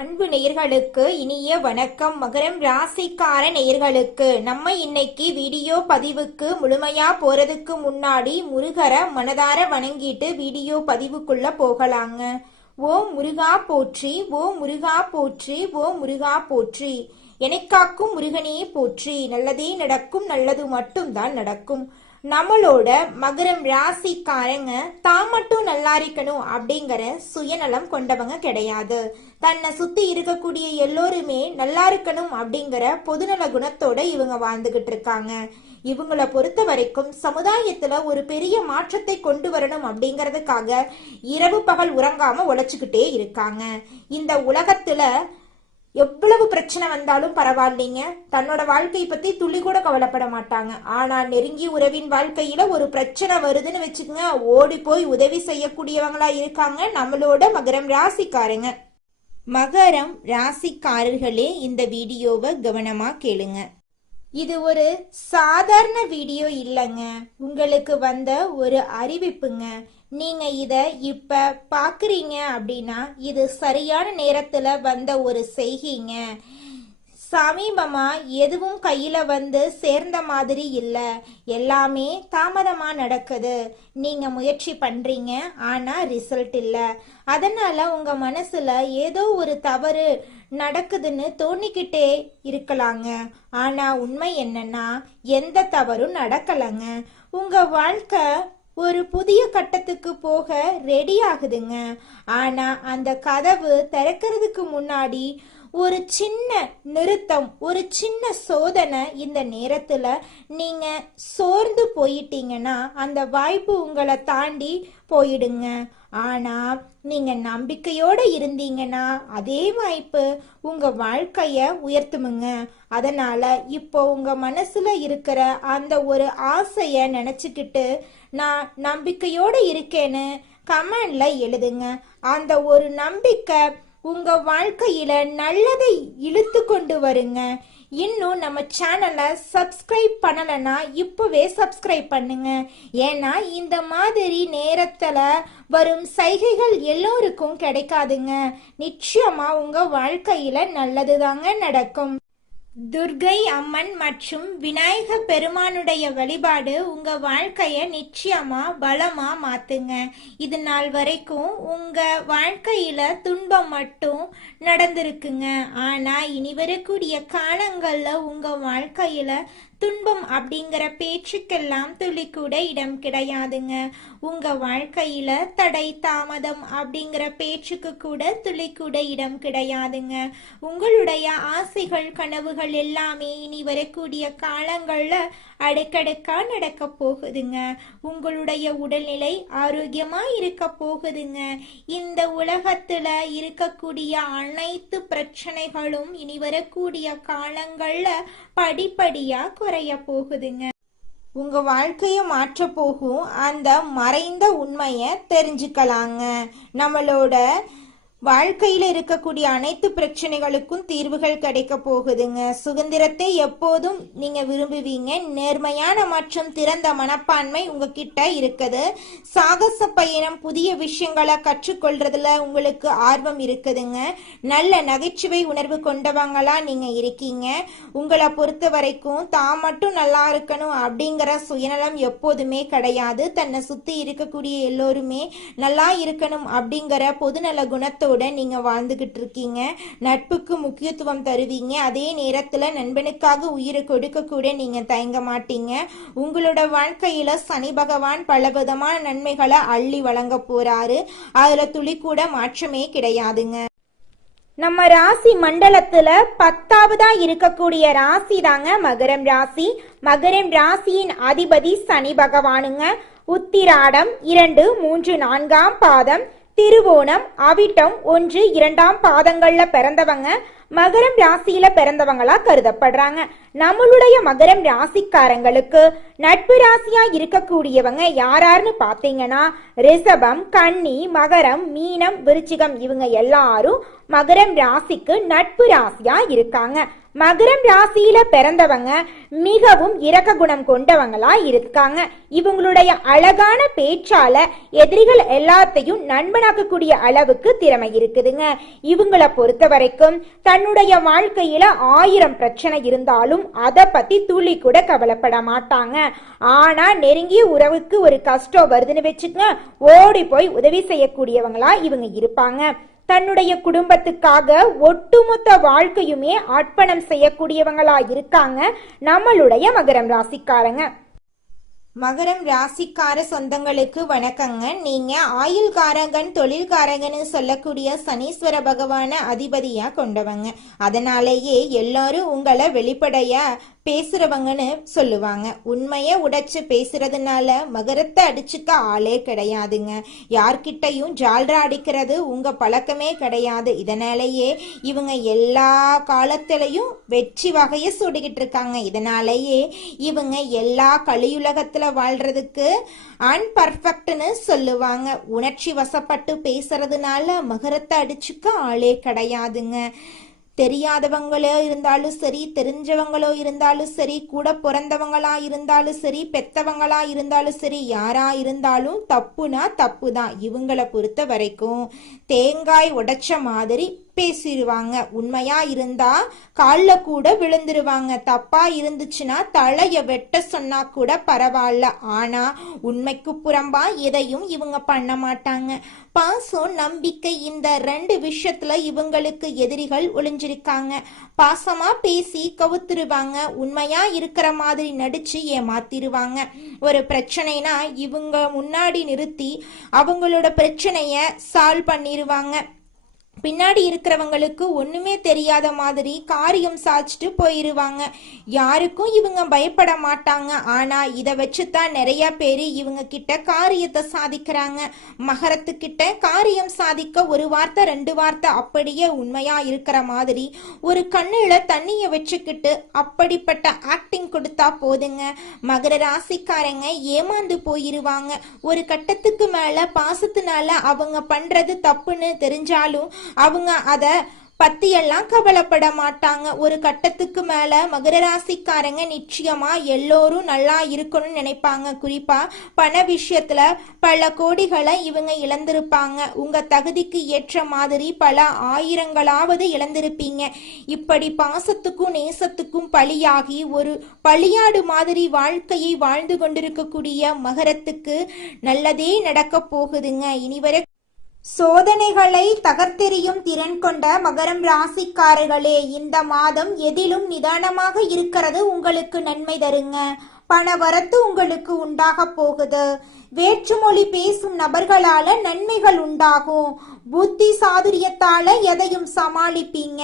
அன்பு நேயர்களுக்கு இனிய வணக்கம். மகரம் ராசிக்கார நேயர்களுக்கு நம்ம இன்னைக்கு வீடியோ பதிவுக்கு முழுமையா போறதுக்கு முன்னாடி முருகரை மனதார வணங்கிட்டு வீடியோ பதிவுக்குள்ள போகலாங்க. ஓம் முருகா போற்றி, ஓம் முருகா போற்றி, ஓம் முருகா போற்றி. எனக்காக்கும் முருகனே போற்றி. நல்லதே நடக்கும், நல்லது மட்டும்தான் நடக்கும். நம்மளோட மகரம் ராசிக்காரங்க தான் மட்டும் நல்லா இருக்கணும் அப்படிங்கிற சுயநலம் கொண்டவங்க கிடையாது. தன்னை சுத்தி இருக்கக்கூடிய எல்லோருமே நல்லா இருக்கணும் அப்படிங்கிற பொதுநல குணத்தோட இவங்க வாழ்ந்துகிட்டு இருக்காங்க. இவங்கள பொறுத்த வரைக்கும் சமுதாயத்துல ஒரு பெரிய மாற்றத்தை கொண்டு வரணும் அப்படிங்கறதுக்காக இரவு பகல் உறங்காம உழைச்சுக்கிட்டே இருக்காங்க. இந்த உலகத்துல எவ்வளவு பிரச்சனை வந்தாலும் பரவாயில்லைங்க, தன்னோட வாழ்க்கையை பத்தி துளி கூட கவலைப்பட மாட்டாங்க. ஆனா நெருங்கி உறவின் வாழ்க்கையில ஒரு பிரச்சனை வருதுன்னு வச்சுக்கோங்க, ஓடி போய் உதவி செய்யக்கூடியவங்களா இருக்காங்க நம்மளோட மகரம் ராசிக்காரங்க. மகரம் ராசிக்காரர்களே, இந்த வீடியோவை கவனமா கேளுங்க. இது ஒரு சாதாரண வீடியோ இல்லைங்க, உங்களுக்கு வந்த ஒரு அறிவிப்புங்க. நீங்க இத இப்ப பாக்குறீங்க அப்படின்னா இது சரியான நேரத்துல வந்த ஒரு செய்கைங்க. சமீபமா எதுவும் கையில வந்து சேர்ந்த மாதிரி இல்ல, எல்லாமே தாமதமா நடக்குது. நீங்க முயற்சி பண்றீங்க, ஆனா ரிசல்ட் இல்ல. அதனால உங்க மனசுல ஏதோ ஒரு தவறு நடக்குதுன்னு தோணிக்கிட்டே இருக்கலாங்க. ஆனா உண்மை என்னன்னா எந்த தவறும் நடக்கலங்க. உங்க வாழ்க்கை ஒரு புதிய கட்டத்துக்கு போக ரெடி ஆகுதுங்க. ஆனா அந்த கதவு திறக்கிறதுக்கு முன்னாடி ஒரு சின்ன நிறுத்தம், ஒரு சின்ன சோதனை. இந்த நேரத்துல நீங்க சோர்ந்து போயிட்டீங்கன்னா அந்த வாய்ப்பு உங்களை தாண்டி போயிடுங்க. ஆனா நீங்க நம்பிக்கையோட இருந்தீங்கன்னா அதே வாய்ப்பு உங்க வாழ்க்கைய உயர்த்துமுங்க. அதனால இப்போ உங்க மனசுல இருக்கிற அந்த ஒரு ஆசைய நினைச்சுக்கிட்டு நான் நம்பிக்கையோட இருக்கேன்னு கமெண்ட்ல எழுதுங்க. அந்த ஒரு நம்பிக்கை உங்க வாழ்க்கையில நல்லதை இழுத்து கொண்டு வருங்க. இன்னும் நம்ம சேனலை சப்ஸ்கிரைப் பண்ணலைன்னா இப்பவே சப்ஸ்கிரைப் பண்ணுங்க. ஏன்னா இந்த மாதிரி நேரத்துல வரும் சைகைகள் எல்லோருக்கும் கிடைக்காதுங்க. நிச்சயமா உங்க வாழ்க்கையில நல்லதுதாங்க நடக்கும். துர்கை அம்மன் மற்றும் விநாயக பெருமானுடைய வழிபாடு உங்க வாழ்க்கைய நிச்சயமா பலமா மாத்துங்க. இது நாள் வரைக்கும் உங்க வாழ்க்கையில துன்பம் மட்டும் நடந்திருக்குங்க. ஆனா இனி வரக்கூடிய காலங்கள்ல உங்க வாழ்க்கையில துன்பம் அப்படிங்கிற பேச்சுக்கெல்லாம் துளி கூட இடம் கிடையாதுங்க. உங்க வாழ்க்கையில தடை தாமதம் அப்படிங்கிற பேச்சுக்கு கூட துளி கூட இடம் கிடையாதுங்க. உங்களுடைய ஆசைகள் கனவுகள் எல்லாமே இனி வரக்கூடிய காலங்கள்ல அடுக்கடுக்கா நடக்க போகுதுங்க. உங்களுடைய உடல்நிலை ஆரோக்கியமா இருக்க போகுதுங்க. இந்த உலகத்துல இருக்கக்கூடிய அனைத்து பிரச்சனைகளும் இனி வரக்கூடிய காலங்கள்ல படிப்படியா குறைய போகுதுங்க. உங்க வாழ்க்கைய மாற்ற போகும் அந்த மறைந்த உண்மைய தெரிஞ்சுக்கலாங்க. நம்மளோட வாழ்க்கையில இருக்கக்கூடிய அனைத்து பிரச்சனைகளுக்கும் தீர்வுகள் கிடைக்க போகுதுங்க. சுதந்திரத்தை எப்போதும் நீங்க விரும்புவீங்க. நேர்மையான மற்றும் திறந்த மனப்பான்மை உங்ககிட்ட இருக்குது. சாகச பயணம், புதிய விஷயங்களை கற்றுக்கொள்றதுல உங்களுக்கு ஆர்வம் இருக்குதுங்க. நல்ல நகைச்சுவை உணர்வு கொண்டவங்களா நீங்க இருக்கீங்க. உங்களை பொறுத்த வரைக்கும் தான் மட்டும் நல்லா இருக்கணும் அப்படிங்கிற சுயநலம் எப்போதுமே கிடையாது. தன்னை சுத்தி இருக்கக்கூடிய எல்லோருமே நல்லா இருக்கணும் அப்படிங்கிற பொதுநல குணத்தோட நீங்க வாழ்ந்துகிட்டு இருக்கீங்க. நட்புக்கு முக்கியத்துவம் தருவீங்க. அதே நேரத்துல நண்பனுக்காக உயிரை கொடுக்க கூட நீங்க தயங்க மாட்டீங்க. உங்களோட வாழ்க்கையில சனி பகவான் பலவிதமான நன்மைகளை அள்ளி வழங்க போறாரு. அதுல துளி கூட மாற்றமே கிடையாதுங்க. நம்ம ராசி மண்டலத்துல 10வதா இருக்கக்கூடிய ராசி தாங்க மகரம் ராசி. மகரம் ராசியின் அதிபதி சனி பகவானுங்க. உத்திராடம் 2, 3, 4ஆம் பாதம், திருவோணம், அவிட்டம் 1, 2ஆம் பாதங்கள்ல பிறந்தவங்க மகரம் ராசியில பிறந்தவங்களா கருதப்படுறாங்க. நம்மளுடைய மகரம் ராசிக்காரங்களுக்கு நட்பு ராசியா இருக்கக்கூடியவங்க யாராருன்னு பாத்தீங்கன்னா ரிஷபம், கன்னி, மகரம், மீனம், விருச்சிகம் இவங்க எல்லாரும் மகரம் ராசிக்கு நட்பு ராசியா இருக்காங்க. மகரம் ராசியில பிறந்தவங்க மிகவும் இரக்க குணம் கொண்டவங்களா இருக்காங்க. இவங்களுடைய அழகான பேச்சால எதிரிகள் எல்லாத்தையும் நண்பனாக்கக்கூடிய அளவுக்கு திறமை இருக்குதுங்க. இவங்களை பொறுத்த வரைக்கும் தன்னுடைய வாழ்க்கையில 1000 பிரச்சனை இருந்தாலும் அதை பத்தி துளி கூட கவலைப்பட மாட்டாங்க. ஆனா நெருங்கிய உறவுக்கு ஒரு கஷ்டம் வருதுன்னு வச்சுக்கங்க, ஓடி போய் உதவி செய்யக்கூடியவங்களா இவங்க இருப்பாங்க. தன்னுடைய குடும்பத்துக்காக ஒட்டுமொத்த வாழ்க்கையுமே அர்ப்பணம் செய்யக்கூடியவங்களா இருக்காங்க நம்மளுடைய மகரம் ராசிக்காரங்க. மகரம் ராசிக்கார சொந்தங்களுக்கு வணக்கங்க. நீங்க ஆயுள்காரகன், தொழில்காரகன்னு சொல்லக்கூடிய சனீஸ்வர பகவான அதிபதியா கொண்டவங்க. அதனாலேயே எல்லாரும் உங்களை வெளிப்படையா பேசுறவங்கன்னு சொல்லுவாங்க. உண்மையை உடைச்சு பேசுறதுனால மகரத்தை அடிச்சுக்க ஆளே கிடையாதுங்க. யார்கிட்டையும் ஜால்ரா அடிக்கிறது உங்க பழக்கமே கிடையாது. இதனாலேயே இவங்க எல்லா காலத்திலையும் வெற்றி வகையை சூடிக்கிட்டு இருக்காங்க. இதனாலேயே இவங்க எல்லா கலியுலகத்துல வாழ்றதுக்கு அன்பர்ஃபெக்ட்னு சொல்லுவாங்க. உணர்ச்சி வசப்பட்டு பேசுறதுனால மகரத்தை அடிச்சுக்க ஆளே கிடையாதுங்க. தெரியாதவங்களோ இருந்தாலும் சரி, தெரிஞ்சவங்களோ இருந்தாலும் சரி, கூட பிறந்தவங்களா இருந்தாலும் சரி, பெத்தவங்களா இருந்தாலும் சரி, யாரா இருந்தாலும் தப்புனா தப்பு தான். இவங்களை பொறுத்த வரைக்கும் தேங்காய் உடைச்ச மாதிரி பேசிடுவாங்க. உண்மையா இருந்தா காலில் கூட விழுந்துருவாங்க. தப்பா இருந்துச்சுன்னா தலைய வெட்ட சொன்னா கூட பரவாயில்ல. ஆனா உண்மைக்கு புறம்பா எதையும் இவங்க பண்ண மாட்டாங்க. பாசம், நம்பிக்கை இந்த 2 விஷயத்துல இவங்களுக்கு எதிரிகள் ஒளிஞ்சிருக்காங்க. பாசமா பேசி கவுத்துருவாங்க. உண்மையா இருக்கிற மாதிரி நடிச்சு ஏமாத்திருவாங்க. ஒரு பிரச்சனைனா இவங்க முன்னாடி நிறுத்தி அவங்களோட பிரச்சனைய சால்வ் பண்ணிருவாங்க. பின்னாடி இருக்கிறவங்களுக்கு ஒண்ணுமே தெரியாத மாதிரி காரியம் சாதிச்சுட்டு போயிருவாங்க. யாருக்கும் இவங்க பயப்பட மாட்டாங்க. ஆனா இதை வச்சுதான் நிறைய பேரு இவங்க கிட்ட காரியத்தை சாதிக்கிறாங்க. மகரத்துக்கிட்ட காரியம் சாதிக்க 1 வார்த்தை 2 வார்த்தை அப்படியே உண்மையா இருக்கிற மாதிரி ஒரு கண்ணுல தண்ணிய வச்சுக்கிட்டு அப்படிப்பட்ட ஆக்டிங் கொடுத்தா போதுங்க. மகர ராசிக்காரங்க ஏமாந்து போயிருவாங்க. ஒரு கட்டத்துக்கு மேல பாசத்தினால அவங்க பண்றது தப்புன்னு தெரிஞ்சாலும் அவங்க அத பத்தியெல்லாம் கவலைப்பட மாட்டாங்க. ஒரு கட்டத்துக்கு மேல மகர ராசிக்காரங்க நிச்சயமா எல்லோரும் நல்லா இருக்கணும்னு நினைப்பாங்க. குறிப்பா பண விஷயத்துல பல கோடிகளை இவங்க இழந்திருப்பாங்க. உங்க தகுதிக்கு ஏற்ற மாதிரி பல ஆயிரங்களாவது இழந்திருப்பீங்க. இப்படி பாசத்துக்கும் நேசத்துக்கும் பலியாகி ஒரு பலியாடு மாதிரி வாழ்க்கையை வாழ்ந்து கொண்டிருக்கக்கூடிய மகரத்துக்கு நல்லதே நடக்க போகுதுங்க. இனிவரை சோதனைகளை தகர்த்தெறியும் திறன் கொண்ட மகரம் ராசிக்காரர்களே, இந்த மாதம் எதிலும் நிதானமாக இருக்கிறது உங்களுக்கு நன்மை தருங்க. பண வரத்து உங்களுக்கு உண்டாக போகுது. வேற்றுமொழி பேசும் நபர்களால நன்மைகள் உண்டாகும். புத்தி சாதுரியத்தால எதையும் சமாளிப்பீங்க.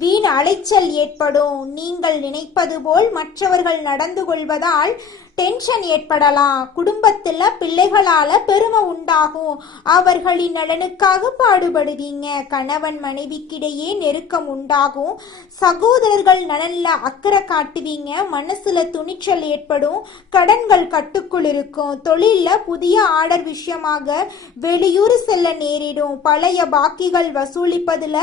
வீண் அலைச்சல் ஏற்படும். நீங்கள் நினைப்பது போல் மற்றவர்கள் நடந்து கொள்வதால் டென்ஷன் ஏற்படலாம். குடும்பத்துல பிள்ளைகளால பெருமை உண்டாகும். அவர்களின் நலனுக்காக பாடுபடுவீங்க. கணவன் மனைவிக்கிடையே நெருக்கம் உண்டாகும். சகோதரர்கள் நலன்ல அக்கறை காட்டுவீங்க. மனசுல துணிச்சல் ஏற்படும். கடன்கள் கட்டுக்குள் இருக்கும். தொழில்ல புதிய ஆர்டர் விஷயமாக வெளியூர் செல்ல நேரிடும். பழைய பாக்கிகள் வசூலிப்பதுல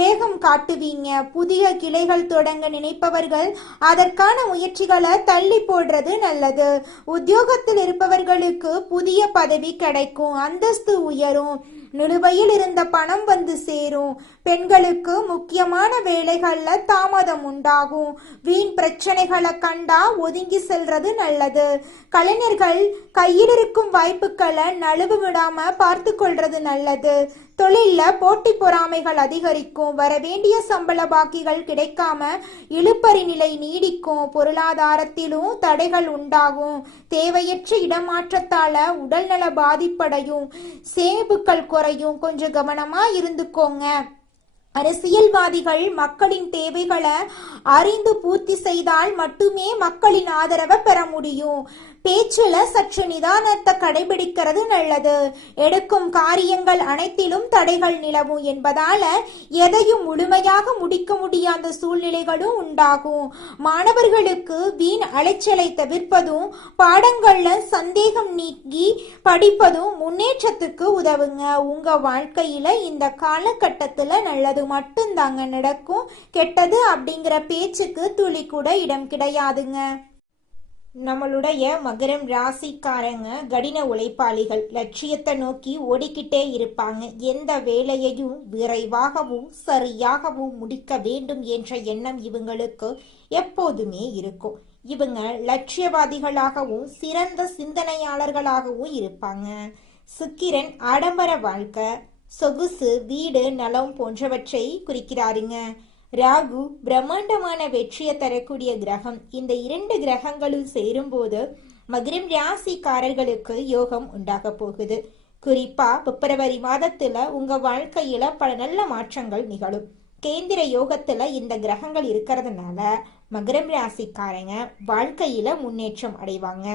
வேகம் காட்டுவீங்க. புதிய கிளைகள் தொடங்க நினைப்பவர்கள் அதற்கான முயற்சிகளை தள்ளி போடுறது நல்லது. உத்தியோகத்தில் இருப்பவர்களுக்கு புதிய பதவி கிடைக்கும். அந்தஸ்து உயரும். நிலுவையில் இருந்த பணம் வந்து சேரும். பெண்களுக்கு முக்கியமான வேலைகள்ல தாமதம் உண்டாகும். வீண் பிரச்சனைகளை கண்டா ஒதுங்கி செல்றது நல்லது. கலைஞர்கள் கையில் இருக்கும் வாய்ப்புகளை நழுவு விடாம பார்த்து கொள்றது நல்லது. தொழில்ல போட்டி பொறாமைகள் அதிகரிக்கும். வரவேண்டிய சம்பள பாக்கிகள் கிடைக்காம இழுப்பறி நிலை நீடிக்கும். பொருளாதாரத்திலும் தடைகள் உண்டாகும். தேவையற்ற இடமாற்றத்தால உடல்நல பாதிப்படையும். சேமிப்புகள் குறையும். கொஞ்சம் கவனமா இருந்துக்கோங்க. அரசியல்வாதிகள் மக்களின் தேவைகளை அறிந்து பூர்த்தி செய்தால் மட்டுமே மக்களின் ஆதரவை பெற முடியும். பேச்சுல சற்று நிதானத்தை கடைபிடிக்கிறது நல்லது. எடுக்கும் காரியங்கள் அனைத்திலும் தடைகள் நிலவும் என்பதால எதையும் முழுமையாக முடிக்க முடியாத சூழ்நிலைகளும் உண்டாகும். மாணவர்களுக்கு வீண் அலைச்சலை தவிர்ப்பதும் பாடங்கள்ல சந்தேகம் நீக்கி படிப்பதும் முன்னேற்றத்துக்கு உதவுங்க. உங்க வாழ்க்கையில இந்த காலகட்டத்துல நல்லது மட்டும்தாங்க நடக்கும். கெட்டது அப்படிங்கிற பேச்சுக்கு துளி கூட இடம் கிடையாதுங்க. நம்மளுடைய மகரம் ராசிக்காரங்க கடின உழைப்பாளிகள். லட்சியத்தை நோக்கி ஓடிக்கிட்டே இருப்பாங்க. எந்த வேலையையும் விரைவாகவும் சரியாகவும் முடிக்க வேண்டும் என்ற எண்ணம் இவங்களுக்கு எப்போதுமே இருக்கும். இவங்க லட்சியவாதிகளாகவும் சிறந்த சிந்தனையாளர்களாகவும் இருப்பாங்க. சுக்கிரன் ஆடம்பர வாழ்க்கை, சொகுசு, வீடு, நலம் போன்றவற்றை குறிக்கிறாருங்க. ராகு பிரம்மாண்டமான வெற்றியை தரக்கூடிய கிரகம். இந்த 2 கிரகங்களும் சேரும்போது மகரம் ராசிக்காரர்களுக்கு யோகம் உண்டாக போகுது. குறிப்பா பிப்ரவரி மாதத்துல உங்க வாழ்க்கையில பல நல்ல மாற்றங்கள் நிகழும். கேந்திர யோகத்துல இந்த கிரகங்கள் இருக்கிறதுனால மகரம் ராசிக்காரங்க வாழ்க்கையில முன்னேற்றம் அடைவாங்க.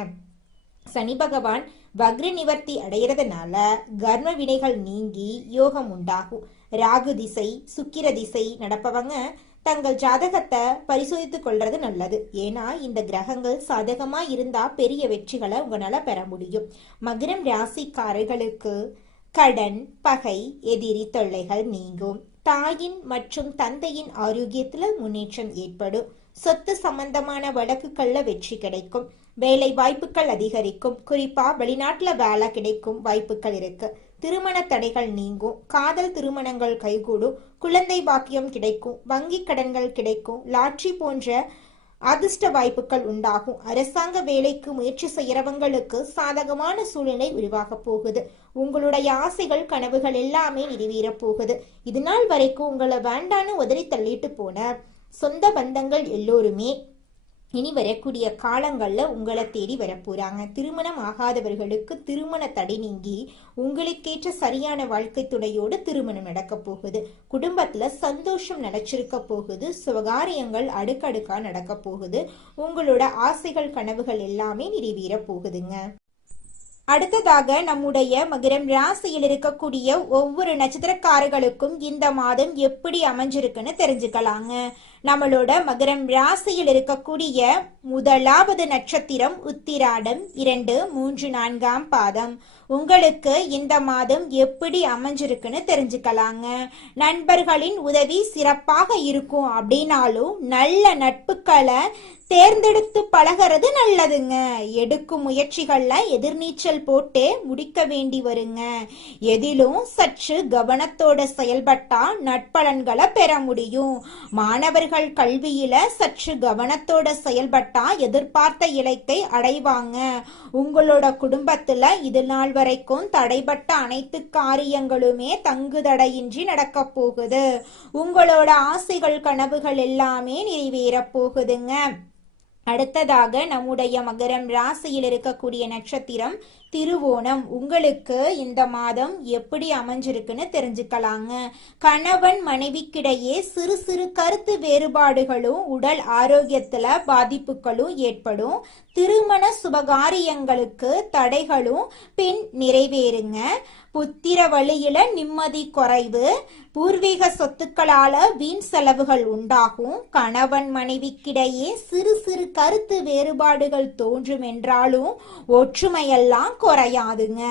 சனி பகவான் வக்ர நிவர்த்தி அடைகிறதுனால கர்ம வினைகள் நீங்கி யோகம் உண்டாகும். ராகு திசை, சுக்கிர திசை நடப்பவங்க தங்கள் ஜாதகத்தை பரிசோதித்துக் கொள்றது நல்லது. ஏன்னா இந்த கிரகங்கள் சாதகமா இருந்தா பெரிய வெற்றிகளை உங்களால பெற முடியும். மகரம் ராசிக்காரர்களுக்கு கடன், பகை, எதிரி தொல்லைகள் நீங்கும். தாயின் மற்றும் தந்தையின் ஆரோக்கியத்துல முன்னேற்றம் ஏற்படும். சொத்து சம்பந்தமான வழக்குகள்ல வெற்றி கிடைக்கும். வேலை வாய்ப்புகள் அதிகரிக்கும். குறிப்பா வெளிநாட்டுல வேலை கிடைக்கும் வாய்ப்புகள் இருக்கு. திருமண தடைகள் நீங்கும். காதல் திருமணங்கள் கைகூடும். குழந்தை பாக்கியம் கிடைக்கும். வங்கி கடன்கள் கிடைக்கும். லாட்ரி போன்ற அதிர்ஷ்ட வாய்ப்புகள் உண்டாகும். அரசாங்க வேலைக்கு முயற்சி செய்யறவங்களுக்கு சாதகமான சூழ்நிலை உருவாக போகுது. உங்களுடைய ஆசைகள், கனவுகள் எல்லாமே நிறைவேற போகுது. இது நாள் வரைக்கும் உங்களை வேண்டான்னு உதறி தள்ளிட்டு போன சொந்த பந்தங்கள் எல்லோருமே இனி வரக்கூடிய காலங்கள்ல உங்களை தேடி வரப்போறாங்க. திருமணம் ஆகாதவர்களுக்கு திருமண தடை நீங்கி உங்களுக்கேற்ற சரியான வாழ்க்கை துணையோடு திருமணம் நடக்க போகுது. குடும்பத்துல சந்தோஷம் நினைச்சிருக்க போகுது. சுபகாரியங்கள் அடுக்கடுக்கா நடக்க போகுது. உங்களோட ஆசைகள், கனவுகள் எல்லாமே நிறைவேற போகுதுங்க. அடுத்ததாக நம்முடைய மகரம் ராசியில் இருக்கக்கூடிய ஒவ்வொரு நட்சத்திரக்காரர்களுக்கும் இந்த மாதம் எப்படி அமைஞ்சிருக்குன்னு தெரிஞ்சுக்கலாங்க. நம்மளோட மகரம் ராசியில் இருக்கக்கூடிய முதலாவது நட்சத்திரம் உத்திராடம் 2, 3, 4ஆம் பாதம். உங்களுக்கு இந்த மாதம் எப்படி அமைஞ்சிருக்குன்னு தெரிஞ்சுக்கலாங்க. நண்பர்களின் உதவி சிறப்பாக இருக்கும். அப்படின்னாலும் நல்ல நட்புகளை தேர்ந்தெடுத்து பழகிறது நல்லதுங்க. எடுக்கும் முயற்சிகள்ல எதிர்நீச்சல் போட்டு முடிக்க வேண்டி வருங்க. எதிலும் சற்று கவனத்தோட செயல்பட்டா நட்பலன்களை பெற முடியும். மாணவர்கள் கல்வியில சற்று கவனத்தோட செயல்பட்டா எதிர்பார்த்த இலக்கை அடைவாங்க. உங்களோட குடும்பத்துல இது நாள் வரைக்கும் தடைபட்ட அனைத்து காரியங்களுமே தங்குதடையின்றி நடக்க போகுது. உங்களோட ஆசைகள், கனவுகள் எல்லாமே நிறைவேற போகுதுங்க. அடுத்ததாக நம்முடைய மகரம் ராசியில் இருக்கக்கூடிய நட்சத்திரம் திருவோணம். உங்களுக்கு இந்த மாதம் எப்படி அமைஞ்சிருக்குன்னு தெரிஞ்சுக்கலாங்க. கணவன் மனைவிக்கிடையே சிறு சிறு கருத்து வேறுபாடுகளும் உடல் ஆரோக்கியத்துல பாதிப்புகளும் ஏற்படும். திருமண சுபகாரியங்களுக்கு தடைகளும் பின் நிறைவேறுங்க. புத்திர வழியில நிம்மதி குறைவு. பூர்வீக சொத்துக்களால வீண் செலவுகள் உண்டாகும். கணவன் மனைவிக்கிடையே சிறு சிறு கருத்து வேறுபாடுகள் தோன்றும் என்றாலும் ஒற்றுமையெல்லாம் குறையாதுங்க.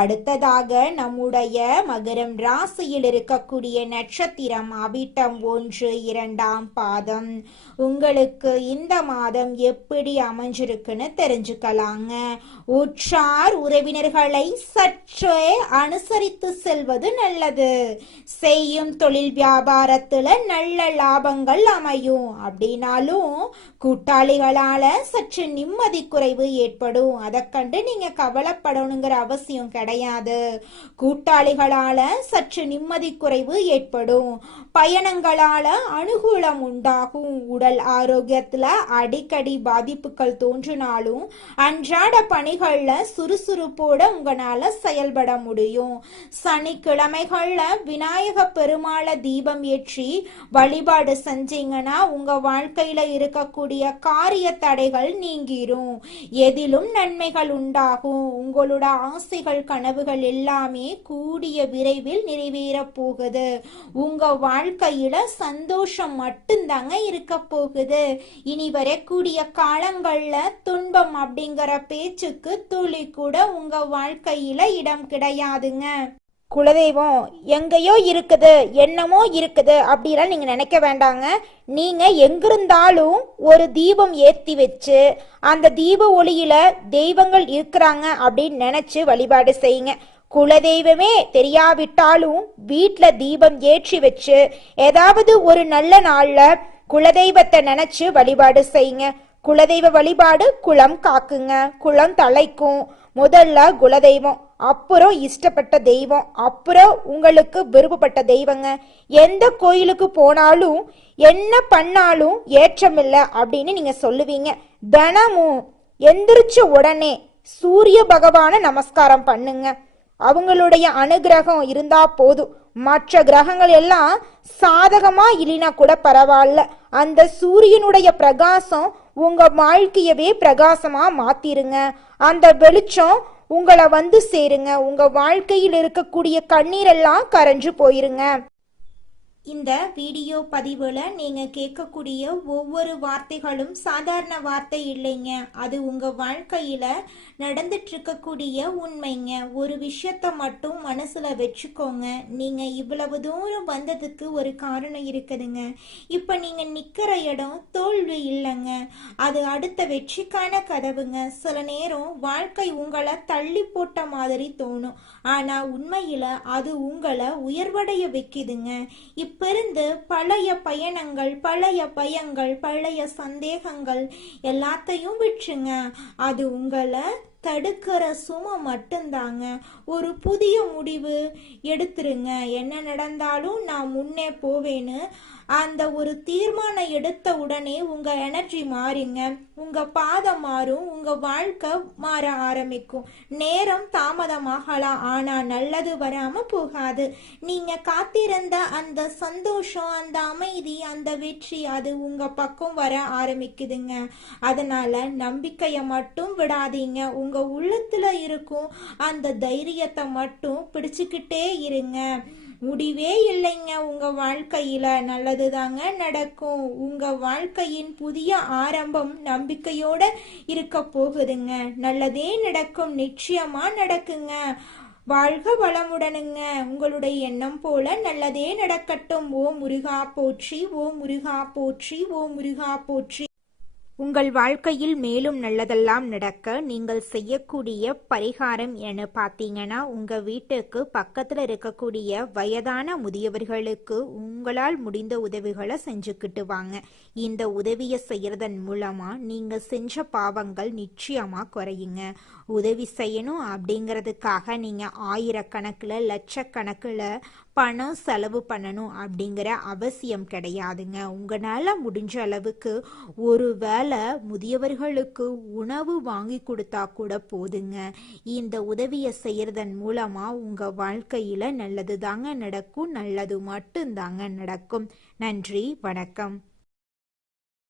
அடுத்ததாக நம்முடைய மகரம் ராசியில் இருக்கக்கூடிய நட்சத்திரம் அவிட்டம் 1, 2ஆம் பாதம். உங்களுக்கு இந்த மாதம் எப்படி அமைஞ்சிருக்குன்னு தெரிஞ்சுக்கலாங்க. உற்றார் உறவினர்களை சற்றே அனுசரித்து செல்வது நல்லது. செய்யும் தொழில் வியாபாரத்துல நல்ல லாபங்கள் அமையும். அப்படின்னாலும் கூட்டாளிகளால சற்று நிம்மதி குறைவு ஏற்படும். அதை கண்டு நீங்க கவலை கவலைப்படணுங்கிற அவசியம் கிடையாது. கூட்டாளிகளால சற்று நிம்மதி குறைவு ஏற்படும். பயணங்களால அனுகூலம் உண்டாகும். உடல் ஆரோக்கியத்துல அடிக்கடி பாதிப்புகள் தோன்றினாலும் அன்றாட பணிகள்ல சுறுசுறுப்போட உங்களால செயல்பட முடியும். சனிக்கிழமைகள்ல விநாயக பெருமாளை தீபம் ஏற்றி வழிபாடு செஞ்சீங்கன்னா உங்க வாழ்க்கையில இருக்கக்கூடிய காரிய தடைகள் நீங்கிரும். எதிலும் நன்மைகள் உண்டாகும். உங்களோட ஆசைகள் கனவுகள் எல்லாமே கூடிய விரைவில் நிறைவேற போகுது. உங்க வாழ்க்கையில சந்தோஷம் மட்டும்தாங்க இருக்க போகுது. இனி வரக்கூடிய காலங்கள்ல துன்பம் அப்படிங்கிற பேச்சுக்கு துளி கூட உங்க வாழ்க்கையில இடம் கிடையாதுங்க. குலதெய்வம் எங்கேயோ இருக்குது, என்னமோ இருக்குது அப்படிலாம் நீங்க நினைக்க வேண்டாங்க. நீங்க எங்கிருந்தாலும் ஒரு தீபம் ஏத்தி வச்சு அந்த தீப ஒளியில தெய்வங்கள் இருக்கிறாங்க அப்படின்னு நினைச்சு வழிபாடு செய்யுங்க. குலதெய்வமே தெரியாவிட்டாலும் வீட்டுல தீபம் ஏற்றி வச்சு ஏதாவது ஒரு நல்ல நாள்ல குலதெய்வத்தை நினைச்சு வழிபாடு செய்யுங்க. குலதெய்வ வழிபாடு குலம் காக்குங்க, குலம் தலைக்கும். முதல்ல குலதெய்வம், அப்புறம் இஷ்டப்பட்ட தெய்வம், அப்புறம் உங்களுக்கு விருப்பப்பட்ட தெய்வங்க. எந்த கோயிலுக்கு போனாலும் என்ன பண்ணாலும் ஏற்றமில்லை அப்படின்னு நீங்க சொல்லுவீங்க. தினமும் எந்திரிச்ச உடனே சூரிய பகவான நமஸ்காரம் பண்ணுங்க. அவங்களுடைய அனுகிரகம் இருந்தா போதும். மற்ற கிரகங்கள் எல்லாம் சாதகமா இல்லைனா கூட பரவாயில்ல, அந்த சூரியனுடைய பிரகாசம் உங்க வாழ்க்கையவே பிரகாசமா மாத்திருங்க. அந்த வெளிச்சம் உங்களை வந்து சேருங்க. உங்க வாழ்க்கையில் இருக்கக்கூடிய கண்ணீரெல்லாம் கரைஞ்சு போயிருங்க. இந்த வீடியோ பதிவில் நீங்கள் கேட்கக்கூடிய ஒவ்வொரு வார்த்தைகளும் சாதாரண வார்த்தை இல்லைங்க. அது உங்கள் வாழ்க்கையில் நடந்துட்டு இருக்கக்கூடிய உண்மைங்க. ஒரு விஷயத்த மட்டும் மனசில் வச்சுக்கோங்க. நீங்கள் இவ்வளவு தூரம் வந்ததுக்கு ஒரு காரணம் இருக்குதுங்க. இப்போ நீங்கள் நிற்கிற இடம் தோல்வி இல்லைங்க, அது அடுத்த வெற்றிக்கான கதவுங்க. சில நேரம் வாழ்க்கை உங்களை தள்ளி போட்ட மாதிரி தோணும், ஆனால் உண்மையில் அது உங்களை உயர்வடைய வைக்குதுங்க. பிறந்து பழைய பயணங்கள், பழைய பயங்கள், பழைய சந்தேகங்கள் எல்லாத்தையும் விட்டுருங்க. அது உங்களை தடுக்கிற சுமை மட்டும்தாங்க. ஒரு புதிய முடிவு எடுத்துருங்க. என்ன நடந்தாலும் நான் முன்னே போவேன்னு அந்த ஒரு தீர்மானம் எடுத்த உடனே உங்க எனர்ஜி மாறுங்க, உங்க பாதம் மாறும், உங்க வாழ்க்கை மாற ஆரம்பிக்கும். நேரம் தாமதமாகலாம், ஆனா நல்லது வராம போகாது. நீங்க காத்திருந்த அந்த சந்தோஷம், அந்த அமைதி, அந்த வெற்றி அது உங்க பக்கம் வர ஆரம்பிக்குதுங்க. அதனால நம்பிக்கைய மட்டும் விடாதீங்க. உங்க உள்ளத்துல இருக்கும் அந்த தைரியத்தை மட்டும் பிடிச்சுக்கிட்டே இருங்க. முடிவே இல்லைங்க உங்க வாழ்க்கையில, நல்லதுதாங்க நடக்கும். உங்க வாழ்க்கையின் புதிய ஆரம்பம் நம்பிக்கையோட இருக்க போகுதுங்க. நல்லதே நடக்கும், நிச்சயமா நடக்குங்க. வாழ்க வளமுடனுங்க. உங்களுடைய எண்ணம் போல நல்லதே நடக்கட்டும். ஓ முருகா போற்றி, ஓ முருகா போற்றி, ஓ முருகா போற்றி. உங்கள் வாழ்க்கையில் மேலும் நல்லதெல்லாம் நடக்க நீங்கள் செய்யக்கூடிய பரிகாரம் என பார்த்தீங்கன்னா, உங்கள் வீட்டுக்கு பக்கத்தில் இருக்கக்கூடிய வயதான முதியவர்களுக்கு உங்களால் முடிந்த உதவிகளை செஞ்சுக்கிட்டு வாங்க. இந்த உதவியை செய்யறதன் மூலமாக நீங்கள் செஞ்ச பாவங்கள் நிச்சயமாக குறையுங்க. உதவி செய்யணும் அப்படிங்கிறதுக்காக நீங்கள் ஆயிரக்கணக்கில் லட்சக்கணக்கில் பணம் செலவு பண்ணணும் அப்படிங்கிற அவசியம் கிடையாதுங்க. உங்களால் முடிஞ்ச அளவுக்கு ஒரு வேளை முதியவர்களுக்கு உணவு வாங்கி கொடுத்தா கூட போதுங்க. இந்த உதவியை செய்யறதன் மூலமாக உங்கள் வாழ்க்கையில் நல்லது தாங்க நடக்கும், நல்லது மட்டும்தாங்க நடக்கும். நன்றி, வணக்கம்.